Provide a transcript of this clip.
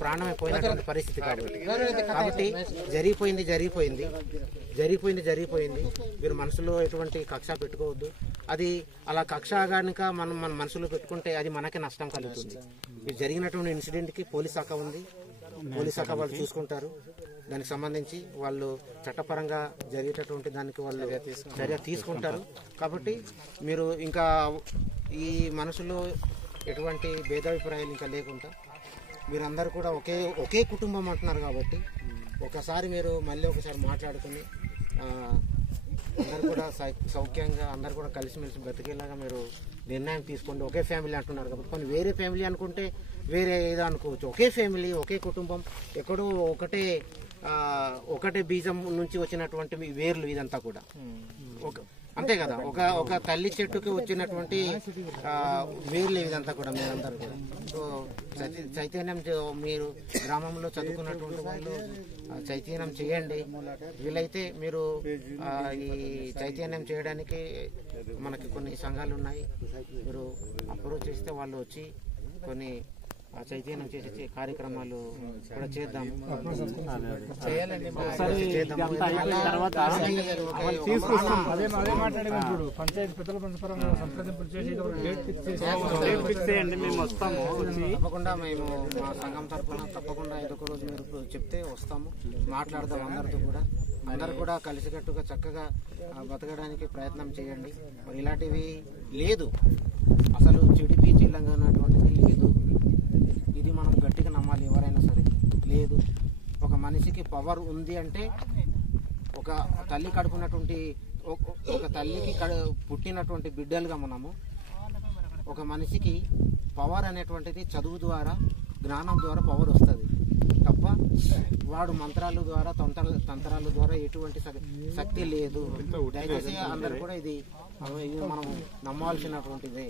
ప్రాణమే పోయినటువంటి పరిస్థితి. కాబట్టి జరిగిపోయింది. మీరు మనసులో ఎటువంటి కక్ష పెట్టుకోవద్దు. అది అలా కక్ష కనుక మనం మన మనసులో పెట్టుకుంటే అది మనకే నష్టం కలుగుతుంది. ఇది జరిగినటువంటి ఇన్సిడెంట్కి పోలీస్ శాఖ ఉంది, పోలీస్ శాఖ వాళ్ళు చూసుకుంటారు. దానికి సంబంధించి వాళ్ళు చట్టపరంగా జరిగేటటువంటి దానికి వాళ్ళు చర్య తీసుకుంటారు. కాబట్టి మీరు ఇంకా ఈ మనసులో ఎటువంటి భేదాభిప్రాయాలు ఇంకా లేకుండా మీరందరూ కూడా ఒకే కుటుంబం అంటున్నారు. కాబట్టి ఒకసారి మీరు మళ్ళీ ఒకసారి మాట్లాడుకుని అందరు కూడా సౌఖ్యంగా అందరు కూడా కలిసిమెలిసి బ్రతికేలాగా మీరు నిర్ణయం తీసుకోండి. ఒకే ఫ్యామిలీ అంటున్నారు కాబట్టి కొన్ని వేరే ఫ్యామిలీ అనుకుంటే వేరే ఏదో అనుకోవచ్చు. ఒకే ఫ్యామిలీ, ఒకే కుటుంబం, ఎక్కడో ఒకటే బీజం నుంచి వచ్చినటువంటి వేర్లు ఇదంతా కూడా అంతే కదా. ఒక తల్లి చెట్టుకి వచ్చినటువంటి వేర్లు ఇదంతా కూడా మీరందరూ కూడా. సో చైతన్యం మీరు గ్రామంలో చదువుకున్నటువంటి వాళ్ళు చైతన్యం చేయండి. వీలైతే మీరు ఈ చైతన్యం చేయడానికి మనకి కొన్ని సంఘాలు ఉన్నాయి. మీరు అప్రోచ్ చేస్తే వాళ్ళు వచ్చి కొన్ని చైతన్యం చేసే కార్యక్రమాలు కూడా చేద్దాము. తప్పకుండా మేము మా సంఘం తరఫున తప్పకుండా ఏదొక రోజు మీరు చెప్తే వస్తాము, మాట్లాడదాం. అందరూ కూడా కలిసికట్టుగా చక్కగా బతకడానికి ప్రయత్నం చేయండి. మరి ఇలాంటివి లేదు, అసలు చెడిపి చిల్లంగా ఉన్నటువంటిది లేదు. ఇది మనం గట్టిగా నమ్మాలి. ఎవరైనా సరే లేదు, ఒక మనిషికి పవర్ ఉంది అంటే ఒక తల్లి కడుపున్నటువంటి ఒక తల్లికి పుట్టినటువంటి బిడ్డలుగా మనము ఒక మనిషికి పవర్ అనేటువంటిది చదువు ద్వారా జ్ఞానం ద్వారా పవర్ వస్తుంది తప్ప వాడు మంత్రాల ద్వారా తంత్రాల ద్వారా ఎటువంటి శక్తి లేదు. దయచేసి అందరు కూడా ఇది మనం నమ్మాల్సినటువంటిదే.